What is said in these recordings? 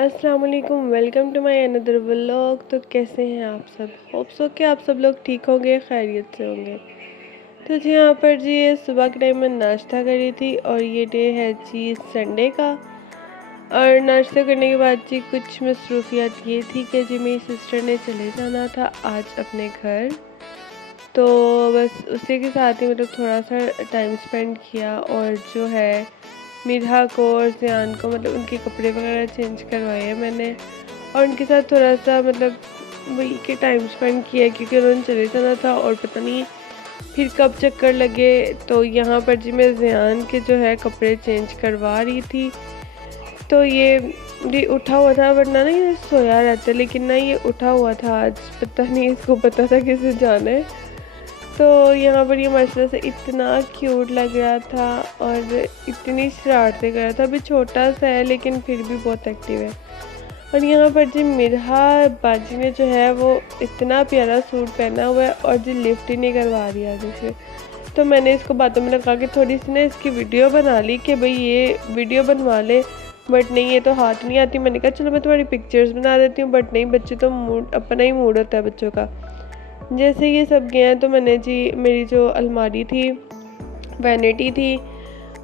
अस्सलाम वालेकुम, welcome to my another vlog. तो कैसे हैं आप सब? होप सो कि आप सब लोग ठीक होंगे, खैरियत से होंगे। तो जी यहाँ पर जी ये सुबह के टाइम में नाश्ता करी थी और ये डे है जी संडे का। और नाश्ता करने के बाद जी कुछ मसरूफियात ये थी कि जी मेरी सिस्टर ने चले जाना था आज अपने घर। तो बस उसी के साथ ही मतलब थोड़ा सा टाइम स्पेंड किया और जो है मिरहा को और ज़ियान को मतलब उनके कपड़े वगैरह चेंज करवाए हैं मैंने। और उनके साथ थोड़ा सा मतलब वही के टाइम स्पेंड किया क्योंकि उन्होंने चले जाना था और पता नहीं फिर कब चक्कर लगे। तो यहाँ पर जी मैं ज़ियान के जो है कपड़े चेंज करवा रही थी। तो ये उठा हुआ था, वरना ना ये सोया रहता है, लेकिन ना ये उठा हुआ था आज, पता नहीं इसको पता था किसे जाना है। तो यहाँ पर ये माशाल्लाह से इतना क्यूट लग रहा था और इतनी शरारतें कर रहा था। अभी छोटा सा है लेकिन फिर भी बहुत एक्टिव है। और यहाँ पर जी मिरहा बाजी ने जो है वो इतना प्यारा सूट पहना हुआ है और जी लिफ्ट ही नहीं करवा रही है आगे से। तो मैंने इसको बातों में लगा के थोड़ी सी ना इसकी वीडियो बना ली कि भाई ये वीडियो बनवा ले, बट नहीं, ये तो हाथ नहीं आती। मैंने कहा चलो मैं तुम्हारी पिक्चर्स बना देती हूँ, बट नहीं, बच्चे तो मूड अपना ही मूड होता है बच्चों का। जैसे ये सब गए हैं तो मैंने जी मेरी जो अलमारी थी, वैनिटी थी,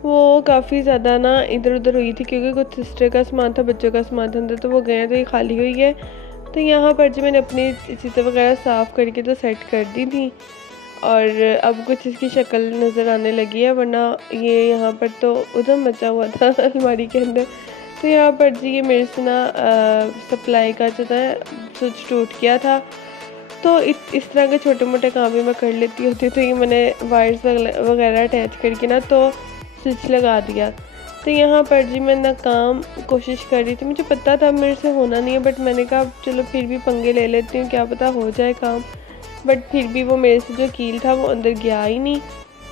वो काफ़ी ज़्यादा ना इधर उधर हुई थी क्योंकि कुछ सिस्टर का सामान था, बच्चों का सामान था अंदर, तो वो गए हैं तो ये खाली हुई है। तो यहाँ पर जी मैंने अपनी चीज़ें वगैरह साफ़ करके तो सेट कर दी थी और अब कुछ इसकी शक्ल नज़र आने लगी है, वरना ये यहाँ पर तो उधम मचा हुआ था अलमारी के अंदर। तो यहाँ पर जी ये मेरे से ना सप्लाई का जो था स्विच टूट गया था। तो इस तरह के छोटे मोटे काम भी मैं कर लेती होती, तो ये मैंने वायर्स वगैरह अटैच करके ना तो स्विच लगा दिया। तो यहाँ पर जी मैं ना काम कोशिश कर रही थी, मुझे पता था मेरे से होना नहीं है, बट मैंने कहा चलो फिर भी पंगे ले लेती हूँ, क्या पता हो जाए काम। बट फिर भी वो मेरे से जो कील था वो अंदर गया ही नहीं।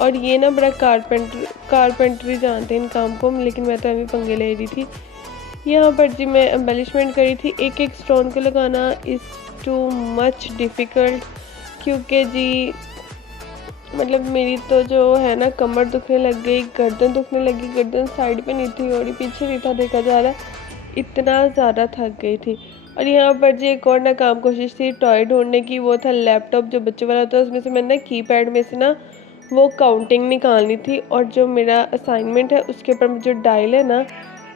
और ये ना बड़ा कारपेंटरी जानते हैं इन काम को, लेकिन मैं तो अभी पंगे ले रही थी। यहाँ पर जी मैं एम्बेलिशमेंट करी थी। एक एक स्टोन को लगाना इज़ टू मच डिफ़िकल्ट, क्योंकि जी मतलब मेरी तो जो है ना कमर दुखने लग गई, गर्दन दुखने लगी। गर्दन साइड पे नहीं थी और पीछे नहीं था, देखा जा रहा है, इतना ज़्यादा थक गई थी। और यहाँ पर जी एक और ना काम कोशिश थी टॉय ढूंढने की, वो था लैपटॉप जो बच्चों वाला होता है, उसमें से मैंने कीपैड में से ना वो काउंटिंग निकालनी थी और जो मेरा असाइनमेंट है उसके ऊपर जो डायल है ना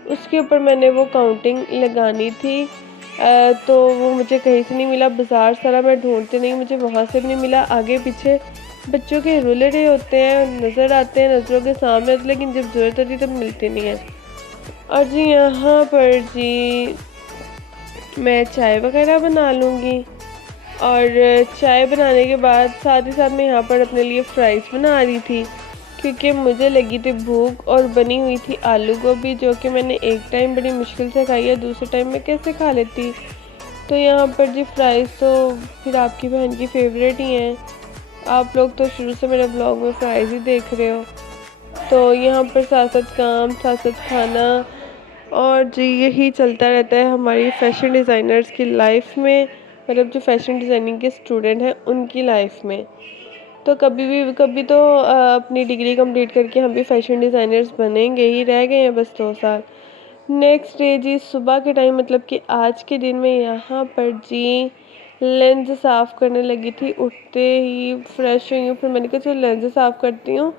उसके ऊपर मैंने वो काउंटिंग लगानी थी। तो वो मुझे कहीं से नहीं मिला, बाज़ार सारा मैं ढूंढती नहीं, मुझे वहाँ से भी नहीं मिला। आगे पीछे बच्चों के रूलर होते हैं, नज़र आते हैं नज़रों के सामने, लेकिन जब ज़रूरत होती है तब मिलते नहीं हैं। और जी यहाँ पर जी मैं चाय वगैरह बना लूँगी और चाय बनाने के बाद साथ ही साथ मैं यहाँ पर अपने लिए फ़्राइज़ बना रही थी क्योंकि मुझे लगी थी भूख। और बनी हुई थी आलू गोभी, जो कि मैंने एक टाइम बड़ी मुश्किल से खाई है, दूसरे टाइम मैं कैसे खा लेती। तो यहाँ पर जी फ्राइज़ तो फिर आपकी बहन की फेवरेट ही हैं। आप लोग तो शुरू से मेरे ब्लॉग में फ्राइज़ ही देख रहे हो। तो यहाँ पर साथ साथ काम, साथ साथ खाना, और जी यही चलता रहता है हमारी फ़ैशन डिज़ाइनर्स की लाइफ में, मतलब जो फ़ैशन डिज़ाइनिंग के स्टूडेंट हैं उनकी लाइफ में। तो कभी तो अपनी डिग्री कंप्लीट करके हम भी फ़ैशन डिज़ाइनर्स बनेंगे ही, रह गए हैं बस 2 साल। नेक्स्ट डे जी सुबह के टाइम, मतलब कि आज के दिन में यहाँ पर जी लेंस साफ़ करने लगी थी। उठते ही फ्रेश हुई हूँ, फिर मैंने कहा चलो लेंस साफ़ करती हूँ।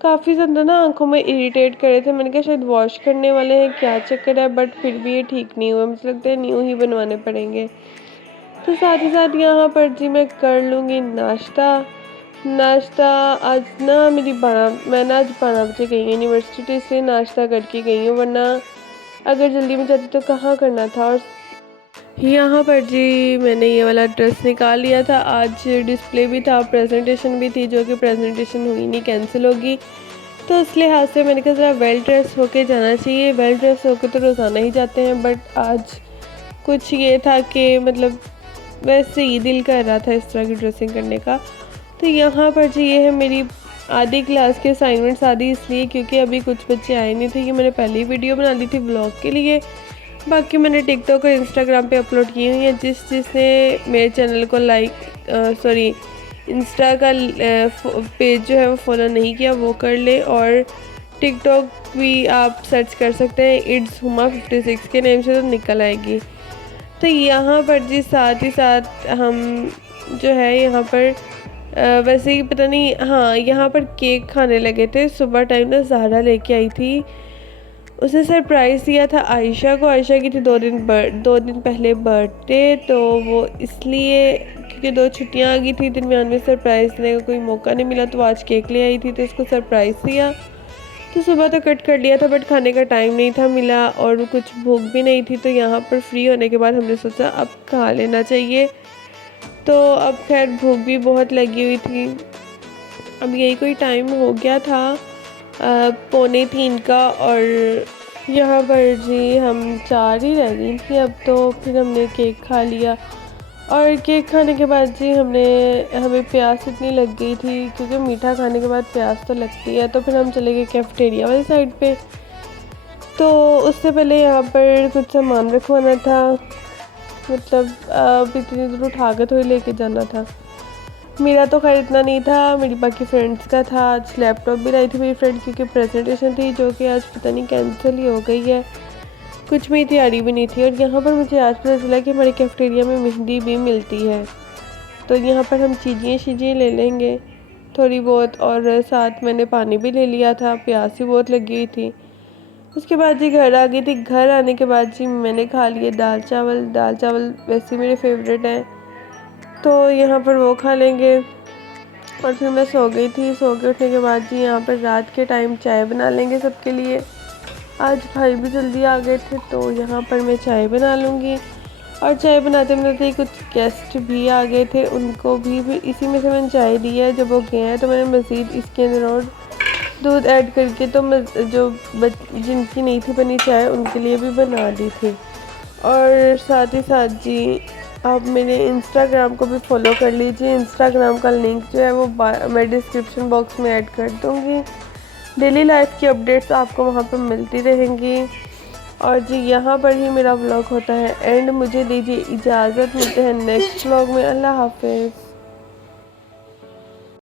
काफ़ी ज़्यादा ना आँखों में इरिटेट कर रहे थे, मैंने कहा शायद वॉश करने वाले हैं, क्या चक्कर है, बट फिर भी ये ठीक नहीं हुआ, मुझे लगता है न्यू ही बनवाने पड़ेंगे। तो साथ ही साथ यहाँ पर जी मैं कर लूँगी नाश्ता। आज ना मैं ना आज 12 बजे गई हूँ यूनिवर्सिटी से, नाश्ता करके गई हूँ, वरना अगर जल्दी में जाती तो कहाँ करना था। और यहाँ पर जी मैंने ये वाला ड्रेस निकाल लिया था, आज डिस्प्ले भी था, प्रेजेंटेशन भी थी, जो कि प्रेजेंटेशन हुई नहीं, कैंसिल होगी। तो इस लिहाज से मैंने कहा ज़रा वेल ड्रेस होके जाना चाहिए। वेल ड्रेस होके तो रोज़ाना ही जाते हैं, बट आज कुछ ये था कि मतलब वैसे ही दिल कर रहा था इस तरह की ड्रेसिंग करने का। तो यहाँ पर जी ये है मेरी आधी क्लास के असाइनमेंट्स, आधी इसलिए क्योंकि अभी कुछ बच्चे आए नहीं थे, कि मैंने पहले ही वीडियो बना ली थी व्लॉग के लिए। बाकी मैंने टिकटॉक और इंस्टाग्राम पे अपलोड की हुई है। जिसने मेरे चैनल को इंस्टा का पेज जो है वो फॉलो नहीं किया वो कर ले, और टिकटॉक भी आप सर्च कर सकते हैं, इट्स हुमा 56 के नेम से, तो निकल आएगी। तो यहाँ पर जी साथ ही साथ हम जो है यहाँ पर वैसे ही पता नहीं, हाँ यहाँ पर केक खाने लगे थे। सुबह टाइम ना ज़ाहरा लेके आई थी, उसने सरप्राइज़ दिया था आयशा को। आयशा की थी 2 दिन पहले बर्थडे, तो वो इसलिए क्योंकि 2 छुट्टियां आ गई थी दरमियान में, सरप्राइज़ देने का कोई मौका नहीं मिला, तो आज केक ले आई थी तो उसको सरप्राइज़ दिया। तो सुबह तो कट कर लिया था बट खाने का टाइम नहीं था मिला और कुछ भूख भी नहीं थी। तो यहाँ पर फ्री होने के बाद हमने सोचा अब खा लेना चाहिए। तो अब खैर भूख भी बहुत लगी हुई थी। अब यही कोई टाइम हो गया था 2:45 का, और यहाँ पर जी हम 4 ही रह गई थी अब। तो फिर हमने केक खा लिया, और केक खाने के बाद जी हमें प्यास इतनी लग गई थी, क्योंकि मीठा खाने के बाद प्यास तो लगती है। तो फिर हम चले गए कैफेटेरिया वाली साइड पे। तो उससे पहले यहाँ पर कुछ सामान रखवाना था, मतलब अब इतनी दूर उठा के थोड़ी लेके जाना था। मेरा तो खैर इतना नहीं था, मेरी बाकी फ्रेंड्स का था। आज लैपटॉप भी लाई थी मेरी फ्रेंड, क्योंकि प्रेजेंटेशन थी जो कि आज पता नहीं कैंसिल ही हो गई है, कुछ मेरी तैयारी भी नहीं थी। और यहाँ पर मुझे आज पता चला कि हमारे कैफेटेरिया में मेहंदी भी मिलती है, तो यहाँ पर हम चीज़ें ले लेंगे थोड़ी बहुत। और साथ मैंने पानी भी ले लिया था, प्यास भी बहुत लगी हुई थी। उसके बाद जी घर आ गई थी। घर आने के बाद जी मैंने खा लिए दाल चावल। दाल चावल वैसे मेरे फेवरेट हैं, तो यहाँ पर वो खा लेंगे। और फिर मैं सो गई थी। सो के उठने के बाद जी यहाँ पर रात के टाइम चाय बना लेंगे सबके लिए। आज भाई भी जल्दी आ गए थे, तो यहाँ पर मैं चाय बना लूँगी। और चाय बनाते बनाते कुछ गेस्ट भी आ गए थे, उनको भी इसी में से मैंने चाय दी है। जब वो गए हैं तो मैंने मज़ीद इसके अंदर और दूध ऐड करके तो जिनकी नहीं थी बनी चाय उनके लिए भी बना दी थी। और साथ ही साथ जी आप मेरे इंस्टाग्राम को भी फॉलो कर लीजिए। इंस्टाग्राम का लिंक जो है वो मैं डिस्क्रिप्शन बॉक्स में ऐड कर दूँगी। डेली लाइफ की अपडेट्स आपको वहाँ पर मिलती रहेंगी। और जी यहाँ पर ही मेरा व्लॉग होता है एंड। मुझे दीजिए इजाज़त, मिलते हैं नेक्स्ट व्लॉग में। अल्लाह हाफ़िज़।